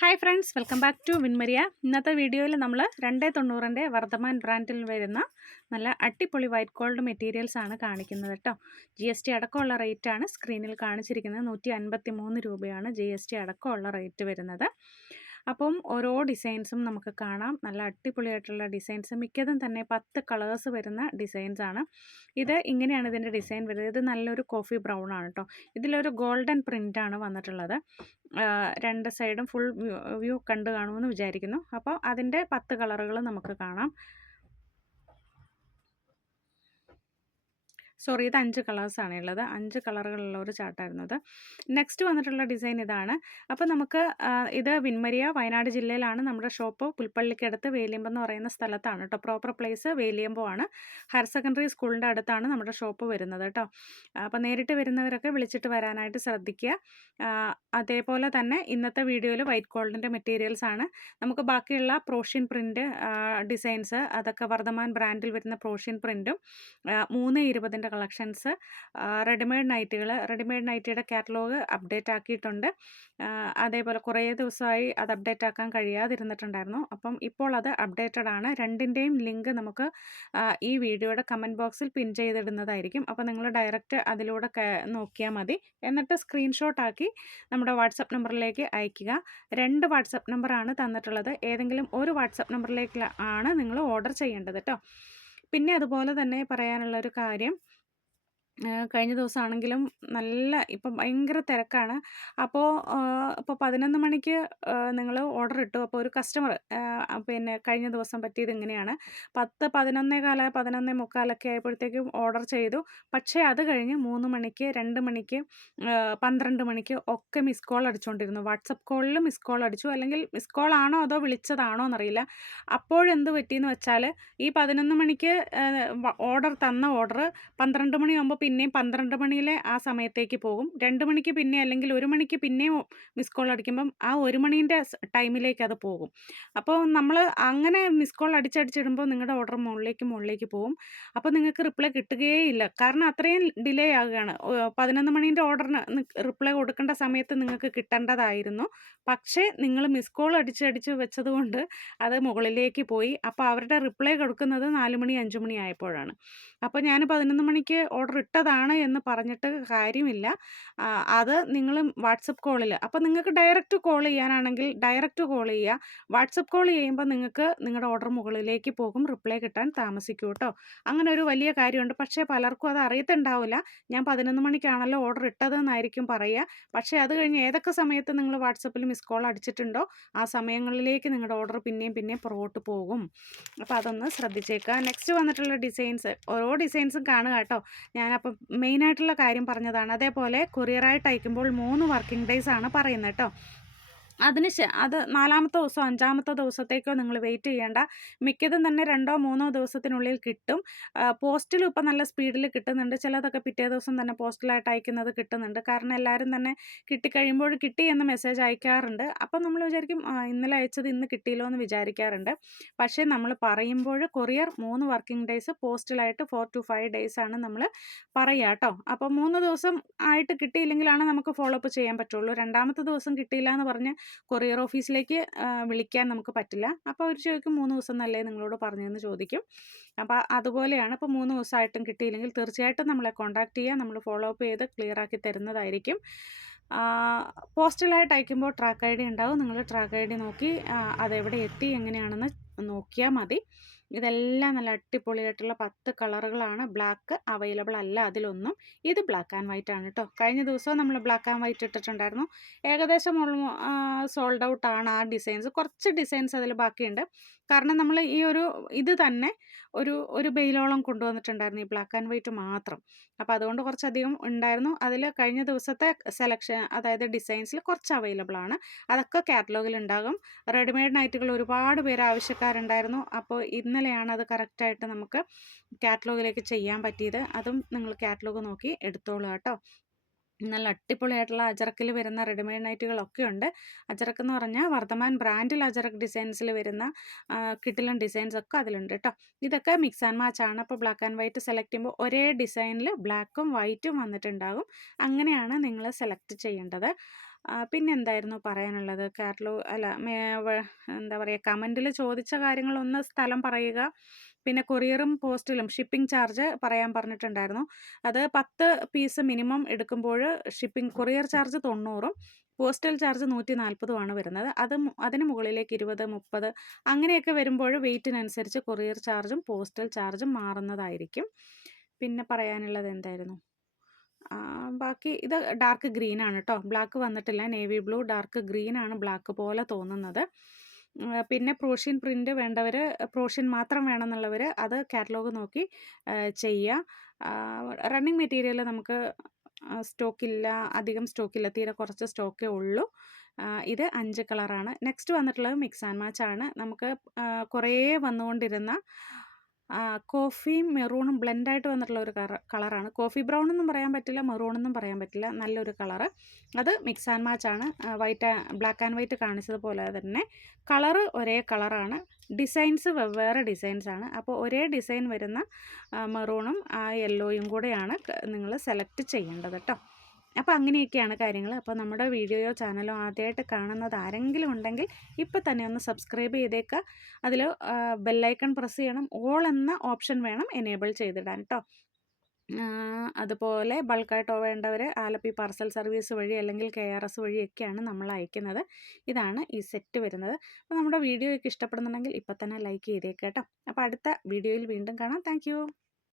Hi friends welcome back to Vinmaria ഇന്നത്തെ വീഡിയോയിൽ നമ്മൾ രണ്ടേ തൊണ്ണൂറിന്റെ വർദ്ധമാൻ ബ്രാൻഡിൽ വരുന്ന നല്ല അടിപൊളി വൈറ്റ് ഗോൾഡ് മെറ്റീരിയൽസ് ആണ് കാണിക്കുന്നത് കേട്ടോ. ജി എസ് ടി അടക്കമുള്ള റേറ്റാണ് സ്ക്രീനിൽ കാണിച്ചിരിക്കുന്നത് നൂറ്റി അൻപത്തി മൂന്ന് രൂപയാണ് ജി എസ് ടി അടക്കമുള്ള റേറ്റ് വരുന്നത്. അപ്പം ഓരോ ഡിസൈൻസും നമുക്ക് കാണാം. നല്ല അടിപൊളിയായിട്ടുള്ള ഡിസൈൻസ്. മിക്കതും തന്നെ പത്ത് കളേഴ്സ് വരുന്ന ഡിസൈൻസ് ആണ്. ഇത് ഇങ്ങനെയാണ് ഇതിന്റെ ഡിസൈൻ വരുന്നത്. ഇത് നല്ലൊരു കോഫി ബ്രൗൺ ആണ് കേട്ടോ ഇതിലൊരു ഗോൾഡൻ പ്രിന്റ് ആണ് വന്നിട്ടുള്ളത്. രണ്ട് സൈഡും ഫുൾ വ്യൂ കണ്ടു കാണുമെന്ന് വിചാരിക്കുന്നു. അപ്പോൾ അതിന്റെ പത്ത് കളറുകൾ നമുക്ക് കാണാം. സോറി ഇത് അഞ്ച് കളേഴ്സാണ് ഉള്ളത് അഞ്ച് കളറുകളുള്ള ഒരു ചാർട്ടായിരുന്നു ഇത് നെക്സ്റ്റ് വന്നിട്ടുള്ള ഡിസൈൻ ഇതാണ്. അപ്പോൾ നമുക്ക് ഇത് വിൻമരിയ വയനാട് ജില്ലയിലാണ്. നമ്മുടെ ഷോപ്പ് പുൽപ്പള്ളിക്കടുത്ത് വേലിയമ്പം എന്ന് പറയുന്ന സ്ഥലത്താണ് കേട്ടോ. പ്രോപ്പർ പ്ലേസ് വേലിയമ്പോ ആണ്. ഹയർ സെക്കൻഡറി സ്കൂളിന്റെ അടുത്താണ് നമ്മുടെ ഷോപ്പ് വരുന്നത് കേട്ടോ. അപ്പോൾ നേരിട്ട് വരുന്നവരൊക്കെ വിളിച്ചിട്ട് വരാനായിട്ട് ശ്രദ്ധിക്കുക. അതേപോലെ തന്നെ ഇന്നത്തെ വീഡിയോയിൽ വൈറ്റ് ഗോൾഡിന്റെ മെറ്റീരിയൽസ് ആണ്. നമുക്ക് ബാക്കിയുള്ള പ്രോഷ്യൻ പ്രിന്റ് ഡിസൈൻസ് അതൊക്കെ വർദ്ധമാൻ ബ്രാൻഡിൽ വരുന്ന പ്രോഷ്യൻ പ്രിന്റും മൂന്ന് ഇരുപതിന്റെ കളക്ഷൻസ് റെഡിമെയ്ഡ് നൈറ്റുകൾ റെഡിമെയ്ഡ് നൈറ്റിയുടെ കാറ്റലോഗ് അപ്ഡേറ്റ് ആക്കിയിട്ടുണ്ട്. അതേപോലെ കുറേ ദിവസമായി അത് അപ്ഡേറ്റ് ആക്കാൻ കഴിയാതിരുന്നിട്ടുണ്ടായിരുന്നു. അപ്പം ഇപ്പോൾ അത് അപ്ഡേറ്റഡ് ആണ്. രണ്ടിന്റെയും ലിങ്ക് നമുക്ക് ഈ വീഡിയോയുടെ കമന്റ് ബോക്സിൽ പിൻ ചെയ്തിടുന്നതായിരിക്കും. അപ്പോൾ നിങ്ങൾ ഡയറക്റ്റ് അതിലൂടെ നോക്കിയാൽ മതി. എന്നിട്ട് സ്ക്രീൻഷോട്ട് ആക്കി നമ്മുടെ വാട്സപ്പ് നമ്പറിലേക്ക് അയയ്ക്കുക. രണ്ട് വാട്സപ്പ് നമ്പറാണ് തന്നിട്ടുള്ളത്. ഏതെങ്കിലും ഒരു വാട്സപ്പ് നമ്പറിലേക്ക് ആണ് നിങ്ങൾ ഓർഡർ ചെയ്യേണ്ടത് കേട്ടോ പിന്നെ അതുപോലെ തന്നെ പറയാനുള്ള ഒരു കാര്യം കഴിഞ്ഞ ദിവസമാണെങ്കിലും നല്ല ഇപ്പം ഭയങ്കര തിരക്കാണ്. അപ്പോൾ ഇപ്പോൾ പതിനൊന്ന് മണിക്ക് നിങ്ങൾ ഓർഡർ ഇട്ടു. അപ്പോൾ ഒരു കസ്റ്റമർ പിന്നെ കഴിഞ്ഞ ദിവസം പറ്റിയത് ഇങ്ങനെയാണ്. പത്ത് പതിനൊന്നേ കാല പതിനൊന്നേ മുക്കാലൊക്കെ ആയപ്പോഴത്തേക്കും ഓർഡർ ചെയ്തു. പക്ഷേ അത് കഴിഞ്ഞ് മൂന്ന് മണിക്ക് രണ്ട് മണിക്ക് പന്ത്രണ്ട് മണിക്ക് ഒക്കെ മിസ് കോൾ അടിച്ചുകൊണ്ടിരുന്നു വാട്സപ്പ് കോളിൽ മിസ് കോൾ അടിച്ചു. അല്ലെങ്കിൽ മിസ് കോൾ ആണോ അതോ വിളിച്ചതാണോ എന്നറിയില്ല. അപ്പോഴെന്ത് പറ്റിയെന്ന് വെച്ചാൽ ഈ പതിനൊന്ന് മണിക്ക് ഓർഡർ തന്ന ഓർഡർ പന്ത്രണ്ട് മണിയാകുമ്പോൾ പിന്നെയും പന്ത്രണ്ട് മണിയിലെ ആ സമയത്തേക്ക് പോകും. രണ്ട് മണിക്ക് പിന്നെ അല്ലെങ്കിൽ ഒരു മണിക്ക് പിന്നെയും മിസ് കോൾ അടിക്കുമ്പം ആ ഒരു മണീന്റെ ടൈമിലേക്ക് അത് പോകും. അപ്പോൾ നമ്മൾ അങ്ങനെ മിസ് കോൾ അടിച്ചടിച്ചിടുമ്പോൾ നിങ്ങളുടെ ഓർഡർ മുകളിലേക്ക് മുകളിലേക്ക് പോകും. അപ്പോൾ നിങ്ങൾക്ക് റിപ്ലൈ കിട്ടുകയേ ഇല്ല കാരണം അത്രയും ഡിലേ ആകുകയാണ് പതിനൊന്ന് മണീന്റെ ഓർഡറിന് റിപ്ലൈ കൊടുക്കേണ്ട സമയത്ത് നിങ്ങൾക്ക് കിട്ടേണ്ടതായിരുന്നു. പക്ഷേ നിങ്ങൾ മിസ് കോൾ അടിച്ചടിച്ച് വെച്ചതുകൊണ്ട് അത് മുകളിലേക്ക് പോയി. അപ്പോൾ അവരുടെ റിപ്ലൈ കൊടുക്കുന്നത് നാല് മണി അഞ്ച് മണി ആയപ്പോഴാണ്. അപ്പോൾ ഞാൻ പതിനൊന്ന് മണിക്ക് ഓർഡർ ഇട്ടതാണ് എന്ന് പറഞ്ഞിട്ട് കാര്യമില്ല. അത് നിങ്ങൾ വാട്സപ്പ് കോളിൽ. അപ്പോൾ നിങ്ങൾക്ക് ഡയറക്റ്റ് കോൾ ചെയ്യാനാണെങ്കിൽ ഡയറക്റ്റ് കോൾ ചെയ്യുക. വാട്സപ്പ് കോൾ ചെയ്യുമ്പോൾ നിങ്ങൾക്ക് നിങ്ങളുടെ ഓർഡർ മുകളിലേക്ക് പോകും. റിപ്ലൈ കിട്ടാൻ താമസിക്കും കേട്ടോ. അങ്ങനെ ഒരു വലിയ കാര്യമുണ്ട്. പക്ഷേ പലർക്കും അത് അറിയത്തുണ്ടാവില്ല. ഞാൻ പതിനൊന്ന് മണിക്കാണല്ലോ ഓർഡർ ഇട്ടതെന്നായിരിക്കും പറയുക. പക്ഷേ അത് കഴിഞ്ഞ് ഏതൊക്കെ സമയത്ത് നിങ്ങൾ വാട്സപ്പിൽ മിസ് കോൾ അടിച്ചിട്ടുണ്ടോ ആ സമയങ്ങളിലേക്ക് നിങ്ങളുടെ ഓർഡർ പിന്നെയും പിന്നെയും പുറകോട്ട് പോകും. അപ്പോൾ അതൊന്ന് ശ്രദ്ധിച്ചേക്കുക. നെക്സ്റ്റ് വന്നിട്ടുള്ള ഡിസൈൻസ്. ഓരോ ഡിസൈൻസും കാണുക കേട്ടോ. ഞാനപ്പം മെയിനായിട്ടുള്ള കാര്യം പറഞ്ഞതാണ്. അതേപോലെ കൊറിയറായിട്ട് അയക്കുമ്പോൾ മൂന്ന് വർക്കിംഗ് ഡേയ്സ് ആണ് പറയുന്നത് കേട്ടോ അതിന് അത് നാലാമത്തെ ദിവസം അഞ്ചാമത്തെ ദിവസത്തേക്കോ നിങ്ങൾ വെയിറ്റ് ചെയ്യേണ്ട. മിക്കതും തന്നെ രണ്ടോ മൂന്നോ ദിവസത്തിനുള്ളിൽ കിട്ടും. പോസ്റ്റിലും ഇപ്പം നല്ല സ്പീഡിൽ കിട്ടുന്നുണ്ട്. ചിലതൊക്കെ പിറ്റേ ദിവസം തന്നെ പോസ്റ്റലായിട്ട് അയക്കുന്നത് കിട്ടുന്നുണ്ട്. കാരണം എല്ലാവരും തന്നെ കിട്ടിക്കഴിയുമ്പോൾ കിട്ടി എന്ന് മെസ്സേജ് അയക്കാറുണ്ട്. അപ്പം നമ്മൾ വിചാരിക്കും ഇന്നലെ അയച്ചത് ഇന്ന് കിട്ടിയല്ലോ എന്ന് വിചാരിക്കാറുണ്ട്. പക്ഷേ നമ്മൾ പറയുമ്പോൾ കൊറിയർ മൂന്ന് വർക്കിംഗ് ഡേയ്സ് പോസ്റ്റലായിട്ട് ഫോർ ടു ഫൈവ് ഡേയ്സ് ആണ് നമ്മൾ പറയുക കേട്ടോ. അപ്പോൾ മൂന്ന് ദിവസം ആയിട്ട് കിട്ടിയില്ലെങ്കിലാണ് നമുക്ക് ഫോളോ അപ്പ് ചെയ്യാൻ പറ്റുള്ളൂ. രണ്ടാമത്തെ ദിവസം കിട്ടിയില്ല എന്ന് പറഞ്ഞ് കൊറിയർ ഓഫീസിലേക്ക് വിളിക്കാൻ നമുക്ക് പറ്റില്ല. അപ്പോൾ അവർ ചോദിക്കും മൂന്ന് ദിവസം നല്ലേ നിങ്ങളോട് പറഞ്ഞതെന്ന് ചോദിക്കും. അപ്പോൾ അതുപോലെയാണ് ഇപ്പോൾ മൂന്ന് ദിവസമായിട്ടും കിട്ടിയില്ലെങ്കിൽ തീർച്ചയായിട്ടും നമ്മളെ കോൺടാക്ട് ചെയ്യുക നമ്മൾ ഫോളോ അപ്പ് ചെയ്ത് ക്ലിയർ ആക്കി തരുന്നതായിരിക്കും. പോസ്റ്റലായിട്ട് അയക്കുമ്പോൾ ട്രാക്ക് ഐ ഡി ഉണ്ടാവും. നിങ്ങൾ ട്രാക്ക് ഐ ഡി നോക്കി അതെവിടെ എത്തി എങ്ങനെയാണെന്ന് നോക്കിയാൽ മതി. ഇതെല്ലാം നല്ല അടിപൊളിയായിട്ടുള്ള പത്ത് കളറുകളാണ്. ബ്ലാക്ക് അവൈലബിൾ അല്ല അതിലൊന്നും. ഇത് ബ്ലാക്ക് ആൻഡ് വൈറ്റ് ആണ് കേട്ടോ കഴിഞ്ഞ ദിവസവും നമ്മൾ ബ്ലാക്ക് ആൻഡ് വൈറ്റ് ഇട്ടിട്ടുണ്ടായിരുന്നു. ഏകദേശം സോൾഡ് ഔട്ട് ആണ് ആ ഡിസൈൻസ്. കുറച്ച് ഡിസൈൻസ് അതിൽ ബാക്കിയുണ്ട്. കാരണം നമ്മൾ ഈ ഒരു ഇത് തന്നെ ഒരു ഒരു ബെയിലോളം കൊണ്ടുവന്നിട്ടുണ്ടായിരുന്നു ഈ ബ്ലാക്ക് ആൻഡ് വൈറ്റ് മാത്രം. അപ്പോൾ അതുകൊണ്ട് കുറച്ചധികം ഉണ്ടായിരുന്നു. അതിൽ കഴിഞ്ഞ ദിവസത്തെ സെലക്ഷൻ അതായത് ഡിസൈൻസിൽ കുറച്ച് അവൈലബിൾ ആണ്. അതൊക്കെ കാറ്റലോഗിൽ ഉണ്ടാകും. റെഡിമെയ്ഡ് നൈറ്റുകൾ ഒരുപാട് പേര് ആവശ്യക്കാരുണ്ടായിരുന്നു. അപ്പോൾ ഇന്നലെയാണ് അത് കറക്റ്റായിട്ട് നമുക്ക് കാറ്റലോഗിലേക്ക് ചെയ്യാൻ പറ്റിയത്. അതും നിങ്ങൾ കാറ്റലോഗ് നോക്കി എടുത്തോളൂ കേട്ടോ. നല്ല അടിപൊളിയായിട്ടുള്ള അജറക്കിൽ വരുന്ന റെഡിമെയ്ഡ് നൈറ്റുകളൊക്കെ ഉണ്ട്. അജറക്ക് എന്ന് പറഞ്ഞാൽ വർദ്ധമാൻ ബ്രാൻഡിൽ അജറക്ക് ഡിസൈൻസിൽ വരുന്ന കിട്ടിലും ഡിസൈൻസ് ഒക്കെ അതിലുണ്ട് കേട്ടോ ഇതൊക്കെ മിക്സ് ആൻഡ് മാച്ച് ആണ്. അപ്പോൾ ബ്ലാക്ക് ആൻഡ് വൈറ്റ് സെലക്ട് ചെയ്യുമ്പോൾ ഒരേ ഡിസൈനിൽ ബ്ലാക്കും വൈറ്റും വന്നിട്ടുണ്ടാകും. അങ്ങനെയാണ് നിങ്ങൾ സെലക്ട് ചെയ്യേണ്ടത്. പിന്നെ എന്തായിരുന്നു പറയാനുള്ളത്? കാറ്റലോ അല്ല എന്താ പറയുക കമന്റിൽ ചോദിച്ച കാര്യങ്ങളൊന്ന് സ്ഥലം പറയുക പിന്നെ കൊറിയറും പോസ്റ്റിലും ഷിപ്പിംഗ് ചാർജ് പറയാൻ പറഞ്ഞിട്ടുണ്ടായിരുന്നു. അത് പത്ത് പീസ് മിനിമം എടുക്കുമ്പോൾ ഷിപ്പിംഗ് കൊറിയർ ചാർജ് തൊണ്ണൂറും പോസ്റ്റൽ ചാർജ് നൂറ്റി നാൽപ്പതുമാണ് വരുന്നത്. അത് അതിന് മുകളിലേക്ക് ഇരുപത് മുപ്പത് അങ്ങനെയൊക്കെ വരുമ്പോൾ വെയിറ്റിനനുസരിച്ച് കൊറിയർ ചാർജും പോസ്റ്റൽ ചാർജും മാറുന്നതായിരിക്കും. പിന്നെ പറയാനുള്ളത് എന്തായിരുന്നു? ബാക്കി ഇത് ഡാർക്ക് ഗ്രീൻ ആണ് കേട്ടോ ബ്ലാക്ക് വന്നിട്ടില്ല. നേവി ബ്ലൂ ഡാർക്ക് ഗ്രീൻ ആണ് ബ്ലാക്ക് പോലെ തോന്നുന്നത്. പിന്നെ പ്രോഷ്യൻ പ്രിന്റ് വേണ്ടവർ പ്രോഷ്യൻ മാത്രം വേണമെന്നുള്ളവർ അത് കാറ്റലോഗ് നോക്കി ചെയ്യുക റണ്ണിങ് മെറ്റീരിയൽ നമുക്ക് സ്റ്റോക്കില്ല അധികം സ്റ്റോക്കില്ല. തീരെ കുറച്ച് സ്റ്റോക്കേ ഉള്ളൂ. ഇത് അഞ്ച് കളറാണ്. നെക്സ്റ്റ് വന്നിട്ടുള്ളത് മിക്സ് ആൻഡ് മാച്ച് ആണ്. നമുക്ക് കുറേ വന്നുകൊണ്ടിരുന്ന കോഫിയും മെറൂണും ബ്ലെൻഡായിട്ട് വന്നിട്ടുള്ള ഒരു കളറാണ്. കോഫി ബ്രൗൺ എന്നും പറയാൻ പറ്റില്ല മെറൂൺ എന്നും പറയാൻ പറ്റില്ല. നല്ലൊരു കളറ്. അത് മിക്സ് ആൻഡ് മാച്ച് ആണ്. വൈറ്റ് ബ്ലാക്ക് ആൻഡ് വൈറ്റ് കാണിച്ചതുപോലെ തന്നെ. കളറ് ഒരേ കളറാണ്. ഡിസൈൻസ് വെവ്വേറെ ഡിസൈൻസ് ആണ്. അപ്പോൾ ഒരേ ഡിസൈൻ വരുന്ന മെറൂണും ആ യെല്ലോയും കൂടെയാണ് നിങ്ങൾ സെലക്ട് ചെയ്യേണ്ടത് കേട്ടോ. അപ്പോൾ അങ്ങനെയൊക്കെയാണ് കാര്യങ്ങൾ. അപ്പോൾ നമ്മുടെ വീഡിയോയോ ചാനലോ ആദ്യമായിട്ട് കാണുന്നത് ആരെങ്കിലും ഉണ്ടെങ്കിൽ ഇപ്പോൾ തന്നെ ഒന്ന് സബ്സ്ക്രൈബ് ചെയ്തേക്കുക അതിൽ ബെല്ലൈക്കൺ പ്രസ് ചെയ്യണം. ഓൾ എന്ന ഓപ്ഷൻ വേണം എനേബിൾ ചെയ്തിടാൻ കേട്ടോ അതുപോലെ ബൾക്കായിട്ടോ വേണ്ടവർ ആലപ്പി പാർസൽ സർവീസ് വഴി അല്ലെങ്കിൽ കെ ആർ എസ് വഴിയൊക്കെയാണ് നമ്മൾ അയക്കുന്നത്. ഇതാണ് ഈ സെറ്റ് വരുന്നത്. അപ്പോൾ നമ്മുടെ വീഡിയോ ഒക്കെ ഇഷ്ടപ്പെടുന്നുണ്ടെങ്കിൽ ഇപ്പോൾ തന്നെ ലൈക്ക് ചെയ്തേക്കാം കേട്ടോ അപ്പോൾ അടുത്ത വീഡിയോയിൽ വീണ്ടും കാണാം. താങ്ക്